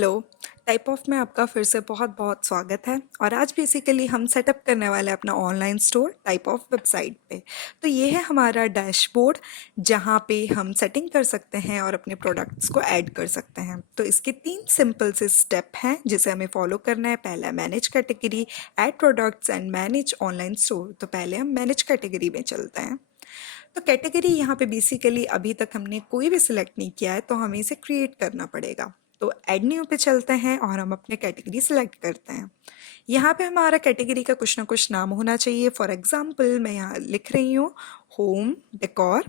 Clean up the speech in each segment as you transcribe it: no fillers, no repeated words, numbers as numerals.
Hello. Type of में आपका फिर से बहुत बहुत स्वागत है। और आज बेसिकली हम सेटअप करने वाले हैं अपना online store type of website पे। तो ये है हमारा डैशबोर्ड जहाँ पे हम सेटिंग कर सकते हैं और अपने प्रोडक्ट्स को ऐड कर सकते हैं। तो इसके 3 सिंपल से स्टेप हैं जिसे हमें फॉलो करना है। पहला manage category, add products and manage online store. तो पहले हम मैनेज कैटेगरी में चलते हैं। तो कैटेगरी यहाँ पे बेसिकली अभी तक हमने कोई भी सिलेक्ट नहीं किया है, तो हमें इसे क्रिएट करना पड़ेगा। तो ऐड न्यू पे चलते हैं और हम अपने कैटेगरी सिलेक्ट करते हैं। यहाँ पे हमारा कैटेगरी का कुछ ना कुछ नाम होना चाहिए। फॉर एग्जांपल मैं यहाँ लिख रही हूँ होम डेकोर।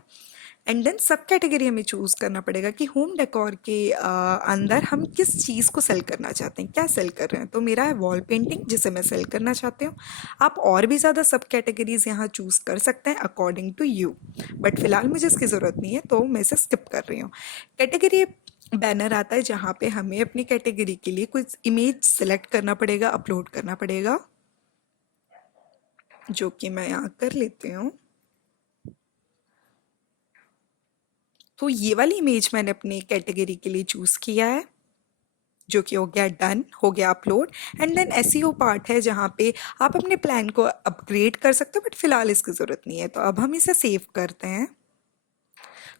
एंड देन सब कैटेगरी हमें चूज़ करना पड़ेगा कि होम डेकोर के अंदर हम किस चीज़ को सेल करना चाहते हैं, क्या सेल कर रहे हैं। तो मेरा है वॉल पेंटिंग जिसे मैं सेल करना चाहती हूँ। आप और भी ज़्यादा सब कैटेगरीज यहाँ चूज़ कर सकते हैं अकॉर्डिंग टू यू, बट फिलहाल मुझे इसकी ज़रूरत नहीं है तो मैं इसे स्किप कर रही हूँ। कैटेगरी बैनर आता है जहाँ पे हमें अपनी कैटेगरी के लिए कुछ इमेज सेलेक्ट करना पड़ेगा, अपलोड करना पड़ेगा, जो कि मैं यहाँ कर लेती हूँ। तो ये वाली इमेज मैंने अपनी कैटेगरी के लिए चूज़ किया है, जो कि हो गया डन, हो गया upload. And then SEO part है जहाँ पे आप अपने प्लान को अपग्रेड कर सकते हो, बट फिलहाल इसकी ज़रूरत नहीं है। तो अब हम इसे सेव करते हैं।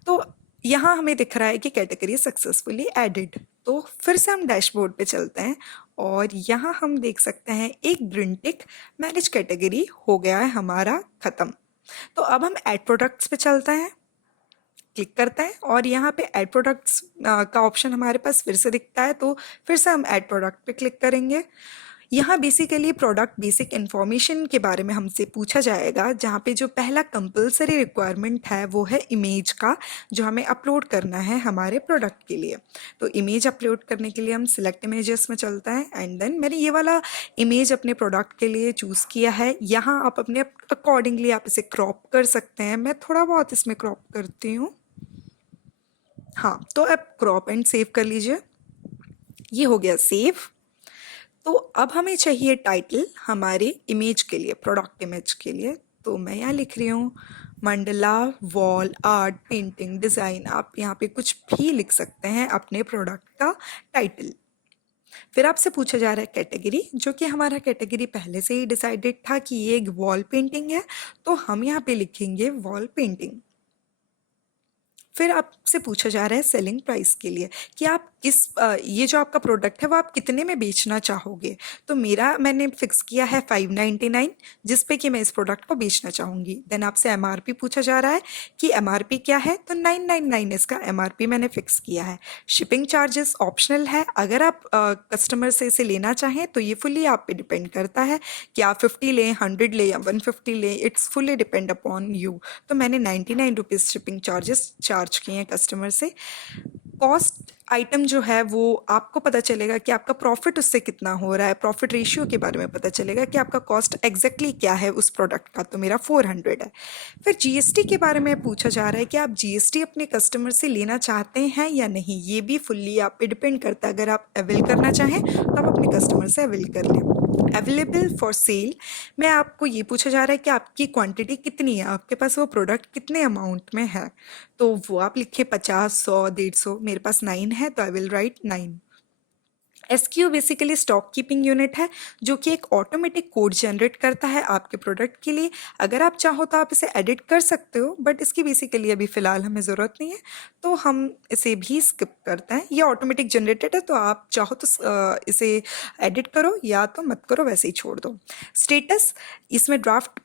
तो यहाँ हमें दिख रहा है कि कैटेगरी सक्सेसफुली एडिड। तो फिर से हम डैशबोर्ड पे चलते हैं और यहाँ हम देख सकते हैं एक ग्रीन टिक, मैनेज कैटेगरी हो गया है हमारा ख़त्म। तो अब हम ऐड प्रोडक्ट्स पे चलते हैं, क्लिक करते हैं और यहाँ पे ऐड प्रोडक्ट्स का ऑप्शन हमारे पास फिर से दिखता है। तो फिर से हम ऐड प्रोडक्ट पे क्लिक करेंगे। यहाँ बेसिकली प्रोडक्ट बेसिक इन्फॉर्मेशन के बारे में हमसे पूछा जाएगा, जहाँ पे जो पहला कंपलसरी रिक्वायरमेंट है वो है इमेज का, जो हमें अपलोड करना है हमारे प्रोडक्ट के लिए। तो इमेज अपलोड करने के लिए हम सिलेक्ट इमेजेस में चलते हैं। एंड देन मैंने ये वाला इमेज अपने प्रोडक्ट के लिए चूज़ किया है। यहाँ आप अपने अकॉर्डिंगली आप इसे क्रॉप कर सकते हैं। मैं थोड़ा बहुत इसमें क्रॉप करती हूँ। हाँ, तो अब क्रॉप एंड सेव कर लीजिए। ये हो गया सेव। तो अब हमें चाहिए टाइटल हमारे इमेज के लिए, प्रोडक्ट इमेज के लिए। तो मैं यहाँ लिख रही हूँ Mandla wall art painting design. आप यहाँ पे कुछ भी लिख सकते हैं अपने प्रोडक्ट का टाइटल। फिर आपसे पूछा जा रहा है कैटेगरी, जो कि हमारा कैटेगरी पहले से ही डिसाइडेड था कि ये एक वॉल पेंटिंग है, तो हम यहाँ पे लिखेंगे वॉल पेंटिंग। फिर आपसे पूछा जा रहा है सेलिंग प्राइस के लिए कि आप ये जो आपका प्रोडक्ट है वो आप कितने में बेचना चाहोगे। तो मैंने फिक्स किया है 599, जिस पे कि मैं इस प्रोडक्ट को बेचना चाहूँगी। देन आपसे एमआरपी पूछा जा रहा है कि एमआरपी क्या है, तो 999 इसका एमआरपी मैंने फिक्स किया है। शिपिंग चार्जेस ऑप्शनल है। अगर आप कस्टमर से इसे लेना चाहें तो ये फुल्ली आप पे डिपेंड करता है कि आप 50 लें, 100 लें या 150 लें। It's fully depend upon you. तो मैंने 99 रुपीज़ शिपिंग चार्जेस चार्ज किए हैं कस्टमर से। कॉस्ट आइटम जो है वो आपको पता चलेगा कि आपका प्रॉफिट उससे कितना हो रहा है। प्रॉफिट रेशियो के बारे में पता चलेगा कि आपका कॉस्ट एग्जैक्टली क्या है उस प्रोडक्ट का। तो मेरा 400 है। फिर जीएसटी के बारे में पूछा जा रहा है कि आप जीएसटी अपने कस्टमर से लेना चाहते हैं या नहीं। ये भी फुल्ली आप पे डिपेंड करता है। अगर आप अवेल करना चाहें तो आप अपने कस्टमर से अवेल कर लें। अवेलेबल फॉर सेल में आपको ये पूछा जा रहा है कि आपकी क्वांटिटी कितनी है, आपके पास वो प्रोडक्ट कितने अमाउंट में है। तो वो आप लिखें 50, 100, 150। मेरे पास 9 है तो I will write 9। SQ basically stock keeping unit है, जो कि एक ऑटोमेटिक कोड जनरेट करता है आपके प्रोडक्ट के लिए। अगर आप चाहो तो आप इसे एडिट कर सकते हो, बट इसकी बेसिकली अभी फ़िलहाल हमें ज़रूरत नहीं है, तो हम इसे भी स्किप करते हैं। ये ऑटोमेटिक जनरेटेड है, तो आप चाहो तो इसे एडिट करो या तो मत करो, वैसे ही छोड़ दो। स्टेटस, इसमें ड्राफ्ट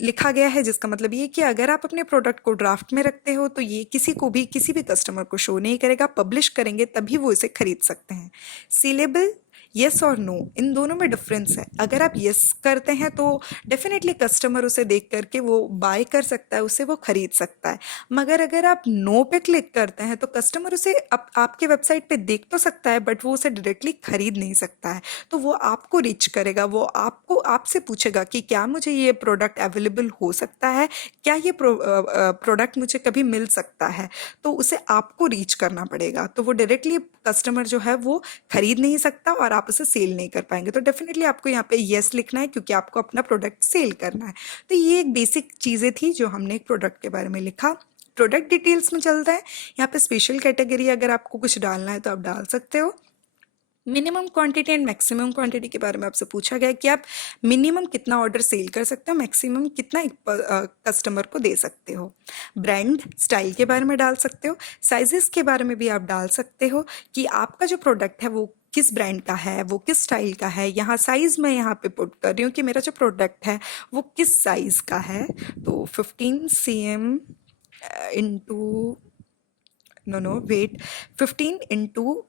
लिखा गया है, जिसका मतलब ये कि अगर आप अपने प्रोडक्ट को ड्राफ्ट में रखते हो तो ये किसी भी कस्टमर को शो नहीं करेगा। पब्लिश करेंगे तभी वो इसे खरीद सकते हैं। सेलेबल, येस और नो, इन दोनों में डिफरेंस है। अगर आप येस करते हैं तो डेफिनेटली कस्टमर उसे देख करके वो बाय कर सकता है, उसे वो खरीद सकता है। मगर अगर आप नो पे क्लिक करते हैं तो कस्टमर उसे आपके वेबसाइट पे देख तो सकता है, बट वो उसे डायरेक्टली खरीद नहीं सकता है। तो वो आपको रीच करेगा, वो आपसे पूछेगा कि क्या मुझे ये प्रोडक्ट अवेलेबल हो सकता है, क्या ये प्रोडक्ट मुझे कभी मिल सकता है। तो उसे आपको रीच करना पड़ेगा। तो वो डायरेक्टली कस्टमर जो है वो खरीद नहीं सकता और आप उसे सेल नहीं कर पाएंगे। तो डेफिनेटली आपको यहाँ पे येस लिखना है, क्योंकि आपको अपना प्रोडक्ट सेल करना है। तो ये एक बेसिक चीज़ें थी जो हमने एक प्रोडक्ट के बारे में लिखा। प्रोडक्ट डिटेल्स में चलता है। यहाँ पे स्पेशल कैटेगरी अगर आपको कुछ डालना है तो आप डाल सकते हो। Minimum quantity and maximum quantity के बारे में आपसे पूछा गया है कि आप मिनिमम कितना ऑर्डर सेल कर सकते हो, मैक्सिमम कितना एक कस्टमर को दे सकते हो। ब्रांड स्टाइल के बारे में डाल सकते हो, साइजेस के बारे में भी आप डाल सकते हो कि आपका जो प्रोडक्ट है वो किस ब्रांड का है, वो किस स्टाइल का है। यहाँ साइज़ मैं यहाँ पे पुट कर रही हूँ कि मेरा जो प्रोडक्ट है वो किस साइज़ का है। तो 15 cm into, no no wait, 15 ×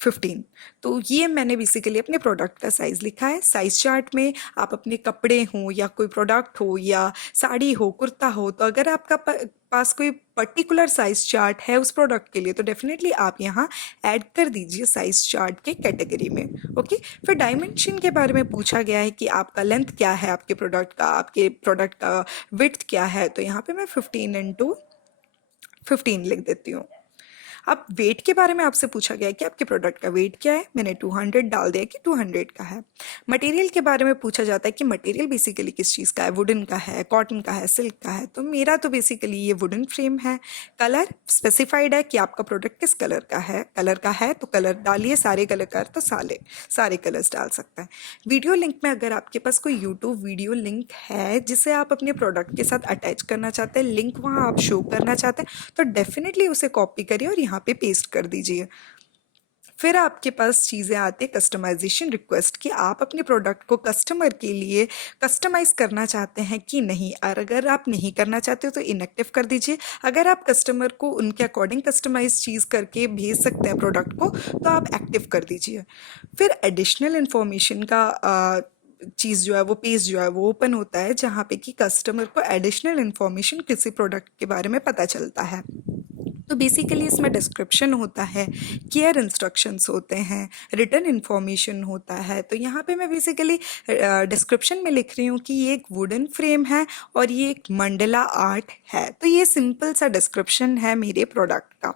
15। तो ये मैंने बेसिकली अपने प्रोडक्ट का साइज़ लिखा है। साइज़ चार्ट में आप अपने कपड़े हों या कोई प्रोडक्ट हो या साड़ी हो, कुर्ता हो, तो अगर आपका पास कोई पर्टिकुलर साइज़ चार्ट है उस प्रोडक्ट के लिए तो डेफिनेटली आप यहाँ ऐड कर दीजिए साइज़ चार्ट के कैटेगरी में। ओके, फिर डायमेंशन के बारे में पूछा गया है कि आपका लेंथ क्या है आपके प्रोडक्ट का, आपके प्रोडक्ट का विड्थ क्या है। तो यहाँ पे मैं 15 × 15 लिख देती हूँ। अब वेट के बारे में आपसे पूछा गया है कि आपके प्रोडक्ट का वेट क्या है, मैंने 200 डाल दिया कि 200 का है। मटेरियल के बारे में पूछा जाता है कि मटेरियल बेसिकली किस चीज़ का है, वुडन का है, कॉटन का है, सिल्क का है। तो मेरा तो बेसिकली ये वुडन फ्रेम है। कलर स्पेसिफाइड है कि आपका प्रोडक्ट किस कलर का है तो कलर डालिए, सारे कलर का तो सारे कलर्स डाल सकता है। वीडियो लिंक में अगर आपके पास कोई यूट्यूब वीडियो लिंक है जिसे आप अपने प्रोडक्ट के साथ अटैच करना चाहते हैं, लिंक वहाँ आप शो करना चाहते हैं, तो डेफिनेटली उसे कॉपी करिए और यहाँ पे पेस्ट कर दीजिए। फिर आपके पास चीज़ें आती है कस्टमाइजेशन रिक्वेस्ट कि आप अपने प्रोडक्ट को कस्टमर के लिए कस्टमाइज़ करना चाहते हैं कि नहीं, और अगर आप नहीं करना चाहते हो तो इनएक्टिव कर दीजिए। अगर आप कस्टमर को उनके अकॉर्डिंग कस्टमाइज चीज़ करके भेज सकते हैं प्रोडक्ट को तो आप एक्टिव कर दीजिए। फिर एडिशनल इन्फॉर्मेशन का चीज़ जो है वो पेज जो है वो ओपन होता है जहाँ पे कि कस्टमर को एडिशनल इन्फॉर्मेशन किसी प्रोडक्ट के बारे में पता चलता है। तो बेसिकली इसमें डिस्क्रिप्शन होता है, केयर इंस्ट्रक्शंस होते हैं, रिटर्न इन्फॉर्मेशन होता है। तो यहाँ पे मैं बेसिकली डिस्क्रिप्शन में लिख रही हूँ कि ये एक वुडन फ्रेम है और ये एक मंडला आर्ट है। तो ये सिंपल सा डिस्क्रिप्शन है मेरे प्रोडक्ट का।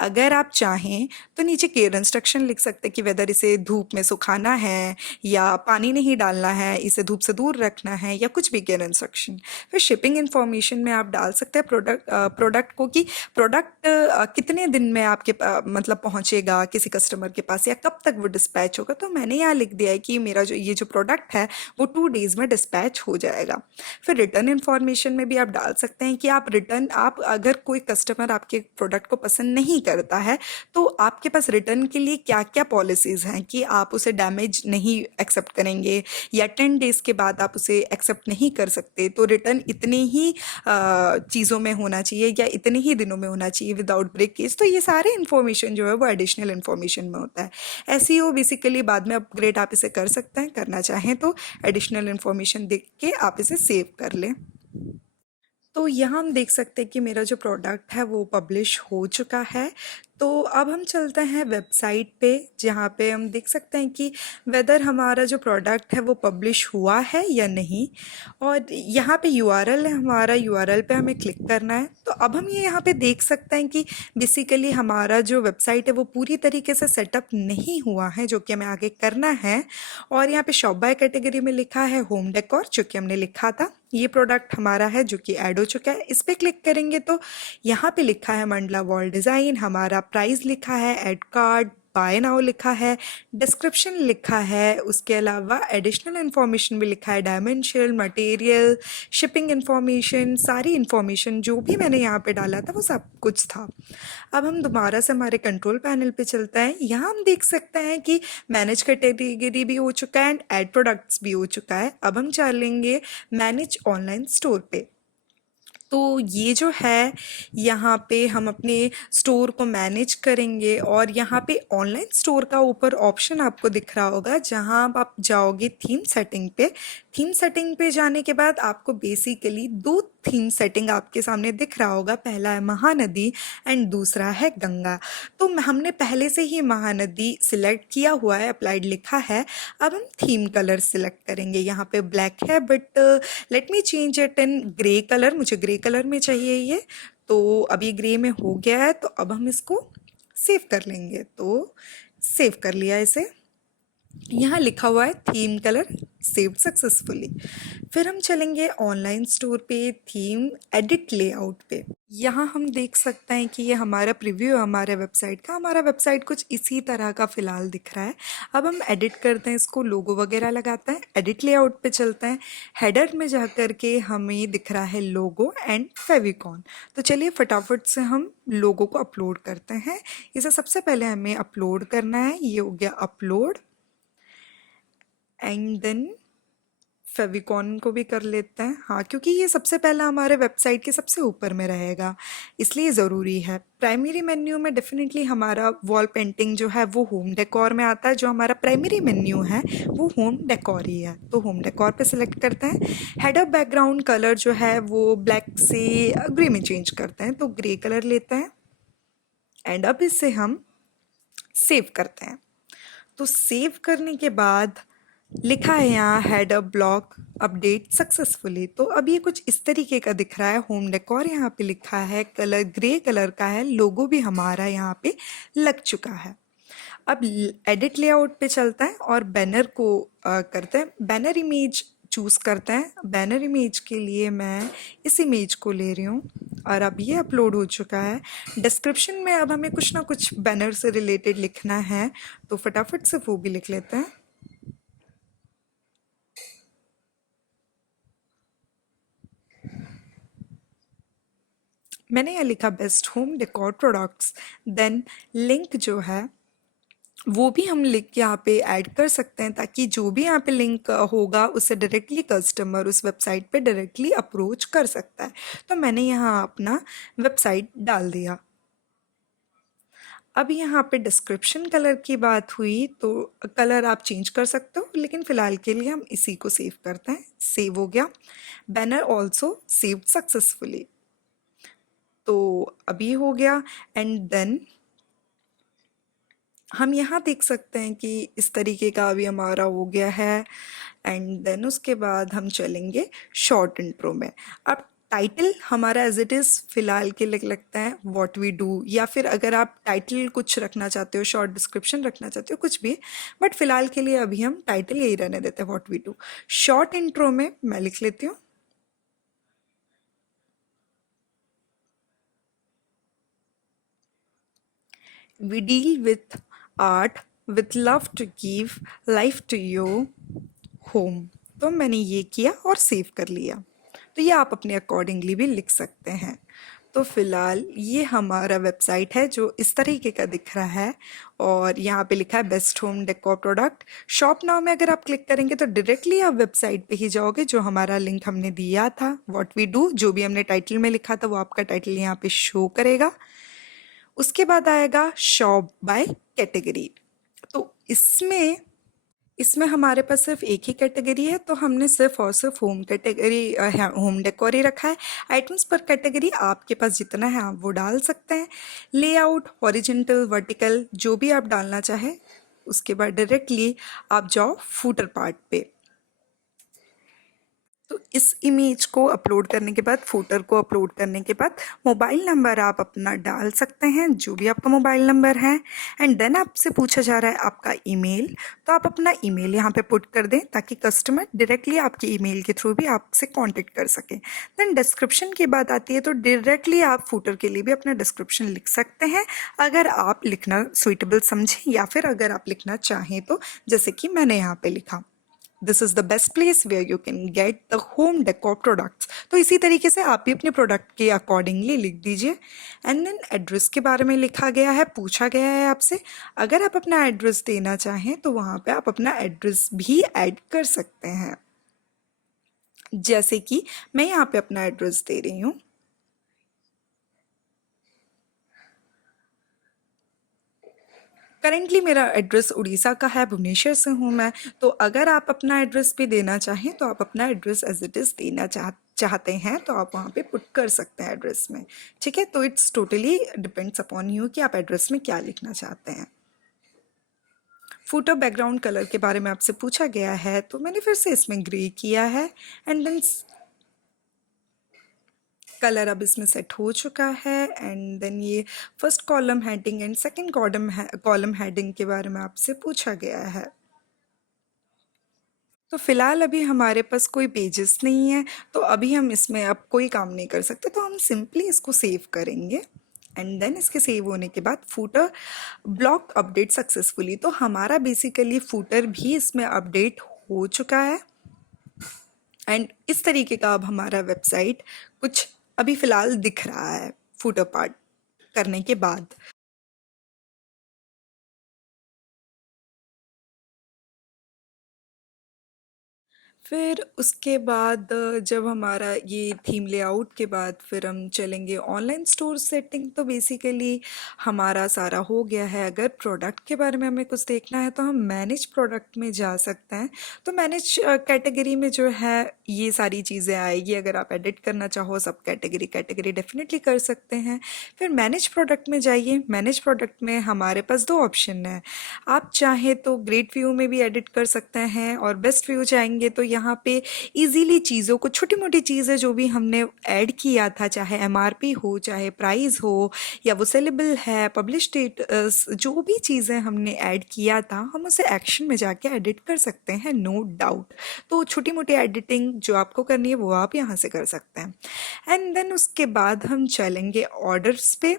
अगर आप चाहें तो नीचे केयर इंस्ट्रक्शन लिख सकते हैं कि वेदर इसे धूप में सुखाना है या पानी नहीं डालना है, इसे धूप से दूर रखना है, या कुछ भी केयर इंस्ट्रक्शन। फिर शिपिंग इन्फॉर्मेशन में आप डाल सकते हैं प्रोडक्ट को कि प्रोडक्ट कितने दिन में आपके मतलब पहुंचेगा किसी कस्टमर के पास, या कब तक वो डिस्पैच होगा। तो मैंने यहाँ लिख दिया है कि मेरा जो ये जो प्रोडक्ट है वो 2 days में डिस्पैच हो जाएगा। फिर रिटर्न इन्फॉर्मेशन में भी आप डाल सकते हैं कि आप अगर कोई कस्टमर आपके प्रोडक्ट को पसंद नहीं करता है तो आपके पास रिटर्न के लिए क्या क्या पॉलिसीज़ हैं कि आप उसे डैमेज नहीं एक्सेप्ट करेंगे या 10 days के बाद आप उसे एक्सेप्ट नहीं कर सकते। तो रिटर्न इतने ही चीज़ों में होना चाहिए या इतने ही दिनों में होना चाहिए विदाउट ब्रेक केस। तो ये सारे इन्फॉर्मेशन जो है वो एडिशनल इन्फॉर्मेशन में होता है। एसईओ बेसिकली बाद में अपग्रेड आप इसे कर सकते हैं, करना चाहें तो एडिशनल इन्फॉर्मेशन देख के आप इसे सेव कर लें। तो यहाँ हम देख सकते हैं कि मेरा जो प्रोडक्ट है वो पब्लिश हो चुका है। तो अब हम चलते हैं वेबसाइट पे जहाँ पे हम देख सकते हैं कि वेदर हमारा जो प्रोडक्ट है वो पब्लिश हुआ है या नहीं। और यहाँ पे यूआरएल है हमारा, यूआरएल पे हमें क्लिक करना है। तो अब हम ये यहाँ पे देख सकते हैं कि बेसिकली हमारा जो वेबसाइट है वो पूरी तरीके से सेटअप नहीं हुआ है, जो कि हमें आगे करना है। और यहाँ पे शॉप बाय कैटेगरी में लिखा है होम डेकोर, जो कि हमने लिखा था। ये प्रोडक्ट हमारा है जो कि ऐड हो चुका है। इस पर क्लिक करेंगे तो यहाँ पे लिखा है मंडला वॉल डिज़ाइन, हमारा प्राइस लिखा है, ऐड कार्ड, बाय नाउ लिखा है, डिस्क्रिप्शन लिखा है, उसके अलावा एडिशनल इन्फॉर्मेशन भी लिखा है, डायमेंशन, मटेरियल, शिपिंग इन्फॉर्मेशन, सारी इन्फॉर्मेशन जो भी मैंने यहाँ पे डाला था वो सब कुछ था। अब हम दोबारा से हमारे कंट्रोल पैनल पे चलते हैं। यहाँ हम देख सकते हैं कि मैनेज कैटेगरी भी हो चुका है एंड ऐड प्रोडक्ट्स भी हो चुका है। अब हम चलेंगे मैनेज ऑनलाइन स्टोर पे। तो ये जो है यहाँ पे हम अपने स्टोर को मैनेज करेंगे और यहाँ पे ऑनलाइन स्टोर का ऊपर ऑप्शन आपको दिख रहा होगा जहाँ आप जाओगे थीम सेटिंग पे। थीम सेटिंग पे जाने के बाद आपको बेसिकली 2 थीम सेटिंग आपके सामने दिख रहा होगा। पहला है महानदी एंड दूसरा है गंगा। तो हमने पहले से ही महानदी सिलेक्ट किया हुआ है, अप्लाइड लिखा है। अब हम थीम कलर सिलेक्ट करेंगे। यहाँ पे ब्लैक है but let me change it in grey colour, मुझे ग्रे कलर में चाहिए ये। तो अभी ग्रे में हो गया है, तो अब हम इसको सेव कर लेंगे। तो सेव कर लिया इसे। यहाँ लिखा हुआ है थीम कलर सेव्ड सक्सेसफुली। फिर हम चलेंगे ऑनलाइन स्टोर पे, थीम एडिट लेआउट पे। यहाँ हम देख सकते हैं कि ये हमारा प्रीव्यू है हमारे वेबसाइट का। हमारा वेबसाइट कुछ इसी तरह का फ़िलहाल दिख रहा है। अब हम एडिट करते हैं इसको, लोगो वगैरह लगाते हैं, एडिट लेआउट पे चलते हैं। हेडर में जा कर के हमें दिख रहा है लोगो एंड फेविकॉन। तो चलिए फटाफट से हम लोगो को अपलोड करते हैं। इसे सबसे पहले हमें अपलोड करना है, ये हो गया अपलोड। एंड देन फेविकॉन को भी कर लेते हैं, हाँ, क्योंकि ये सबसे पहला हमारे वेबसाइट के सबसे ऊपर में रहेगा, इसलिए ज़रूरी है। प्राइमरी मेन्यू में डेफिनेटली हमारा वॉल पेंटिंग जो है वो होम डेकोर में आता है। जो हमारा प्राइमरी मेन्यू है वो होम डेकोर ही है, तो होम डेकोर पे सिलेक्ट करते हैं। हेडर बैकग्राउंड कलर जो है वो ब्लैक से ग्रे में चेंज करते हैं, तो ग्रे कलर लेते हैं। एंड अब इसे हम सेव करते हैं। तो सेव करने के बाद लिखा है यहाँ हेडर ब्लॉक अपडेट सक्सेसफुली। तो अब ये कुछ इस तरीके का दिख रहा है। होम डेकोर यहाँ पे लिखा है, कलर ग्रे कलर का है, लोगो भी हमारा यहाँ पे लग चुका है। अब एडिट लेआउट पे चलता है और बैनर को करते हैं। बैनर इमेज चूज़ करते हैं। बैनर इमेज के लिए मैं इस इमेज को ले रही हूँ और अब ये अपलोड हो चुका है। डिस्क्रिप्शन में अब हमें कुछ ना कुछ बैनर से रिलेटेड लिखना है, तो फटाफट से वो भी लिख लेते हैं। मैंने यहाँ लिखा best home decor products. Then link जो है वो भी हम लिंक यहाँ पे ऐड कर सकते हैं, ताकि जो भी यहाँ पे लिंक होगा उससे डायरेक्टली कस्टमर उस वेबसाइट पे डायरेक्टली अप्रोच कर सकता है। तो मैंने यहाँ अपना वेबसाइट डाल दिया। अब यहाँ पे डिस्क्रिप्शन कलर की बात हुई, तो कलर आप चेंज कर सकते हो, लेकिन फ़िलहाल के लिए हम इसी को सेव करते हैं। सेव हो गया। बैनर ऑल्सो सेव्ड सक्सेसफुली, तो अभी हो गया। एंड देन हम यहाँ देख सकते हैं कि इस तरीके का अभी हमारा हो गया है। एंड देन उसके बाद हम चलेंगे शॉर्ट इंट्रो में। अब टाइटल हमारा एज इट इज़ फ़िलहाल के लिए लगता है व्हाट वी डू, या फिर अगर आप टाइटल कुछ रखना चाहते हो, शॉर्ट डिस्क्रिप्शन रखना चाहते हो, कुछ भी, बट फ़िलहाल के लिए अभी हम टाइटल यही रहने देते हैं, what we do. Short intro में मैं लिख लेती हूँ, we deal with art with love to give life to your home। तो मैंने ये किया और सेव कर लिया। तो ये आप अपने अकॉर्डिंगली भी लिख सकते हैं। तो फिलहाल ये हमारा वेबसाइट है जो इस तरीके का दिख रहा है, और यहाँ पे लिखा है best home decor product. Shop now में अगर आप क्लिक करेंगे तो डायरेक्टली आप वेबसाइट पे ही जाओगे, जो हमारा लिंक हमने दिया था व्हाट वी डू, जो भी हमने टाइटल में लिखा था वो आपका टाइटल यहाँ पे शो करेगा। उसके बाद आएगा शॉप बाय कैटेगरी। तो इसमें इसमें हमारे पास सिर्फ एक ही कैटेगरी है, तो हमने सिर्फ और सिर्फ होम कैटेगरी, होम डेकोर ही रखा है। आइटम्स पर कैटेगरी आपके पास जितना है आप वो डाल सकते हैं। लेआउट हॉरिजेंटल वर्टिकल जो भी आप डालना चाहें। उसके बाद डायरेक्टली आप जाओ फूटर पार्ट पे। तो इस इमेज को अपलोड करने के बाद, फुटर को अपलोड करने के बाद, मोबाइल नंबर आप अपना डाल सकते हैं, जो भी आपका मोबाइल नंबर है। एंड देन आपसे पूछा जा रहा है आपका ईमेल, तो आप अपना ईमेल यहाँ पे पुट कर दें, ताकि कस्टमर डायरेक्टली आपके ईमेल के थ्रू भी आपसे कांटेक्ट कर सकें। देन डिस्क्रिप्शन की बात आती है, तो डायरेक्टली आप फुटर के लिए भी अपना डिस्क्रिप्शन लिख सकते हैं, अगर आप लिखना सुइटेबल समझें, या फिर अगर आप लिखना चाहें तो, जैसे कि मैंने यहाँ पे लिखा, this is the best place where you can get the home decor products. तो इसी तरीके से आप भी अपने प्रोडक्ट के अकॉर्डिंगली लिख दीजिए। एंड देन एड्रेस के बारे में लिखा गया है, पूछा गया है आपसे, अगर आप अपना एड्रेस देना चाहें तो वहाँ पे आप अपना एड्रेस भी ऐड कर सकते हैं। जैसे कि मैं यहाँ पे अपना एड्रेस दे रही हूँ। करेंटली मेरा एड्रेस उड़ीसा का है, भुवनेश्वर से हूँ मैं। तो अगर आप अपना एड्रेस भी देना चाहें तो आप अपना एड्रेस एज इट इज़ देना चाहते हैं तो आप वहाँ पे पुट कर सकते हैं एड्रेस में। ठीक है, तो it's totally depends upon you कि आप एड्रेस में क्या लिखना चाहते हैं। फुटर बैकग्राउंड कलर के बारे में आपसे पूछा गया है, तो मैंने फिर से इसमें ग्रे किया है। एंड देन कलर अब इसमें सेट हो चुका है। एंड देन ये first column heading and second column heading के बारे में आपसे पूछा गया है। तो फिलहाल अभी हमारे पास कोई पेजेस नहीं है, तो अभी हम इसमें अब कोई काम नहीं कर सकते, तो हम सिंपली इसको सेव करेंगे। एंड देन इसके सेव होने के बाद फूटर ब्लॉक अपडेट सक्सेसफुली, तो हमारा बेसिकली फूटर भी इसमें अपडेट हो चुका है। एंड इस तरीके का अब हमारा वेबसाइट कुछ अभी फ़िलहाल दिख रहा है फूटर पार्ट करने के बाद। फिर उसके बाद जब हमारा ये थीम लेआउट के बाद फिर हम चलेंगे ऑनलाइन स्टोर सेटिंग। तो बेसिकली हमारा सारा हो गया है। अगर प्रोडक्ट के बारे में हमें कुछ देखना है तो हम मैनेज प्रोडक्ट में जा सकते हैं। तो मैनेज कैटेगरी में जो है ये सारी चीज़ें आएगी। अगर आप एडिट करना चाहो सब कैटेगरी कैटेगरी डेफिनेटली कर सकते हैं। फिर मैनेज प्रोडक्ट में जाइए। मैनेज प्रोडक्ट में हमारे पास दो ऑप्शन है। आप चाहें तो ग्रेट व्यू में भी एडिट कर सकते हैं, और बेस्ट व्यू जाएंगे तो यहाँ पे इजीली चीज़ों को, छोटी मोटी चीज़ें जो भी हमने ऐड किया था, चाहे एमआरपी हो, चाहे प्राइस हो, या वो सेलेबल है, पब्लिश डेट, जो भी चीज़ें हमने ऐड किया था हम उसे एक्शन में जाके एडिट कर सकते हैं, नो डाउट। तो छोटी मोटी एडिटिंग जो आपको करनी है वो आप यहाँ से कर सकते हैं। एंड देन उसके बाद हम चलेंगे ऑर्डर्स पे।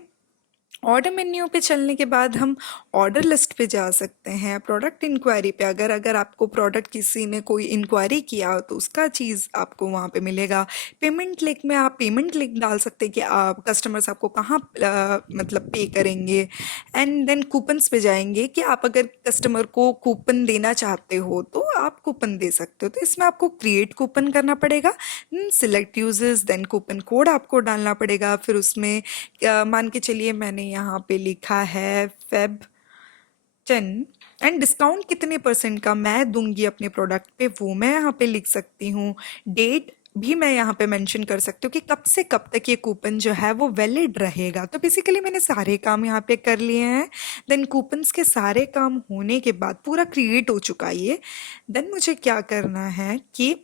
ऑर्डर मेन्यू पे चलने के बाद हम ऑर्डर लिस्ट पे जा सकते हैं। प्रोडक्ट इंक्वायरी पे अगर अगर आपको प्रोडक्ट किसी ने कोई इंक्वायरी किया हो तो उसका चीज़ आपको वहाँ पे मिलेगा। पेमेंट लिंक में आप पेमेंट लिंक डाल सकते हैं कि आप कस्टमर्स आपको कहाँ मतलब पे करेंगे। एंड देन कूपन्स पे जाएंगे कि आप अगर कस्टमर को कूपन देना चाहते हो तो आप कूपन दे सकते हो। तो इसमें आपको क्रिएट कूपन करना पड़ेगा, select users, then coupon code आपको डालना पड़ेगा। फिर उसमें मान के चलिए मैंने यहाँ पे लिखा है Feb 10, एंड डिस्काउंट कितने परसेंट का मैं दूंगी अपने प्रोडक्ट पे वो मैं यहाँ पे लिख सकती हूँ। डेट भी मैं यहाँ पे मेंशन कर सकती हूँ कि कब से कब तक ये कूपन जो है वो वैलिड रहेगा। तो बेसिकली मैंने सारे काम यहाँ पे कर लिए हैं। देन कूपन्स के सारे काम होने के बाद पूरा क्रिएट हो चुका है ये। देन मुझे क्या करना है कि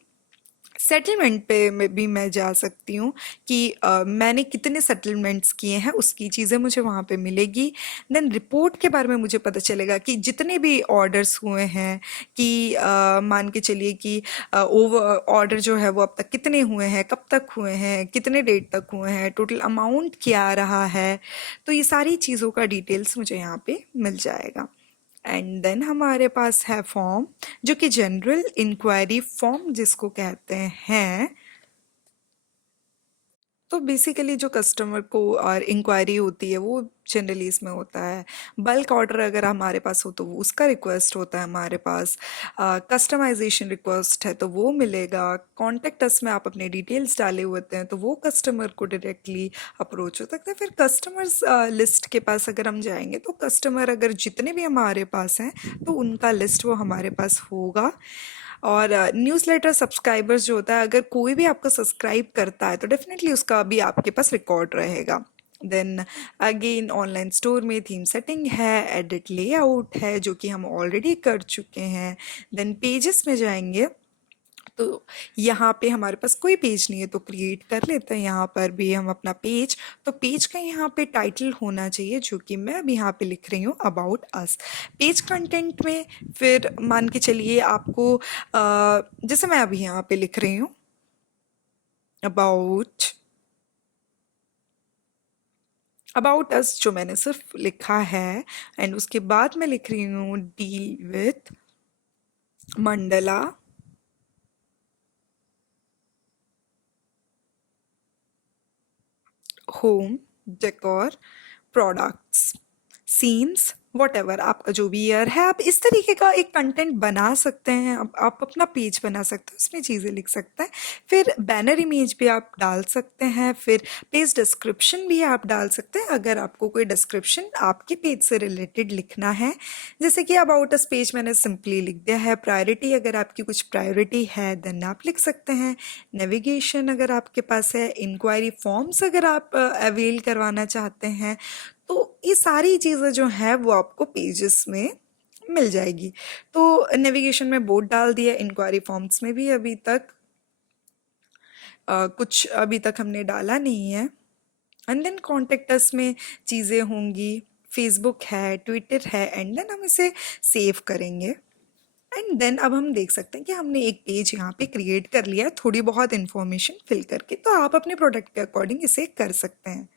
सेटलमेंट पे भी मैं जा सकती हूँ कि मैंने कितने सेटलमेंट्स किए हैं उसकी चीज़ें मुझे वहाँ पे मिलेगी। देन रिपोर्ट के बारे में मुझे पता चलेगा कि जितने भी ऑर्डर्स हुए हैं, कि मान के चलिए कि ओवर ऑर्डर जो है वो अब तक कितने हुए हैं, कब तक हुए हैं, कितने डेट तक हुए हैं, टोटल अमाउंट क्या आ रहा है। तो ये सारी चीज़ों का डिटेल्स मुझे यहाँ पे मिल जाएगा। एंड देन हमारे पास है फॉर्म, जो कि जनरल इंक्वायरी फॉर्म जिसको कहते हैं। तो बेसिकली जो कस्टमर को और इंक्वायरी होती है वो जनरली इसमें होता है। बल्क ऑर्डर अगर हमारे पास हो तो वो उसका रिक्वेस्ट होता है हमारे पास। कस्टमाइजेशन रिक्वेस्ट है तो वो मिलेगा। कॉन्टेक्ट अस में आप अपने डिटेल्स डाले होते हैं तो वो कस्टमर को डायरेक्टली अप्रोच हो सकता है। फिर कस्टमर्स लिस्ट के पास अगर हम जाएंगे तो कस्टमर अगर जितने भी हमारे पास हैं तो उनका लिस्ट वो हमारे पास होगा। और न्यूज़लेटर सब्सक्राइबर्स जो होता है, अगर कोई भी आपको सब्सक्राइब करता है तो डेफिनेटली उसका भी आपके पास रिकॉर्ड रहेगा। देन अगेन ऑनलाइन स्टोर में थीम सेटिंग है, एडिट लेआउट है जो कि हम ऑलरेडी कर चुके हैं। देन पेजेस में जाएंगे तो यहाँ पे हमारे पास कोई पेज नहीं है तो क्रिएट कर लेते हैं यहाँ पर भी हम अपना पेज। तो पेज का यहाँ पे टाइटल होना चाहिए जो कि मैं अभी यहाँ पे लिख रही हूँ अबाउट अस। पेज कंटेंट में फिर मान के चलिए आपको जैसे मैं अभी यहाँ पे लिख रही हूँ अबाउट अबाउट अस, जो मैंने सिर्फ लिखा है। एंड उसके बाद मैं लिख रही हूँ deal with Mandla home decor products scenes what ever आपका जो भी ईयर है। आप इस तरीके का एक कंटेंट बना सकते हैं। आप अपना पेज बना सकते हैं, उसमें चीज़ें लिख सकते हैं। फिर बैनर इमेज भी आप डाल सकते हैं। फिर पेज डिस्क्रिप्शन भी आप डाल सकते हैं अगर आपको कोई डिस्क्रिप्शन आपके पेज से रिलेटेड लिखना है। जैसे कि अबाउट अस पेज मैंने सिंपली लिख दिया है। प्रायोरिटी अगर आपकी कुछ प्रायोरिटी है देन आप लिख सकते हैं। नेविगेशन अगर आपके पास है, इंक्वायरी फॉर्म्स अगर आप अवेल करवाना चाहते हैं, तो ये सारी चीज़ें जो हैं वो आपको पेजेस में मिल जाएगी। तो नेविगेशन में बोर्ड डाल दिया। इंक्वायरी फॉर्म्स में भी अभी तक कुछ अभी तक हमने डाला नहीं है। एंड देन कॉन्टेक्ट अस में चीज़ें होंगी। फेसबुक है, ट्विटर है, एंड देन हम इसे सेव करेंगे। एंड देन अब हम देख सकते हैं कि हमने एक पेज यहाँ पे क्रिएट कर लिया है थोड़ी बहुत इन्फॉर्मेशन फिल करके, तो आप अपने प्रोडक्ट के अकॉर्डिंग इसे कर सकते हैं।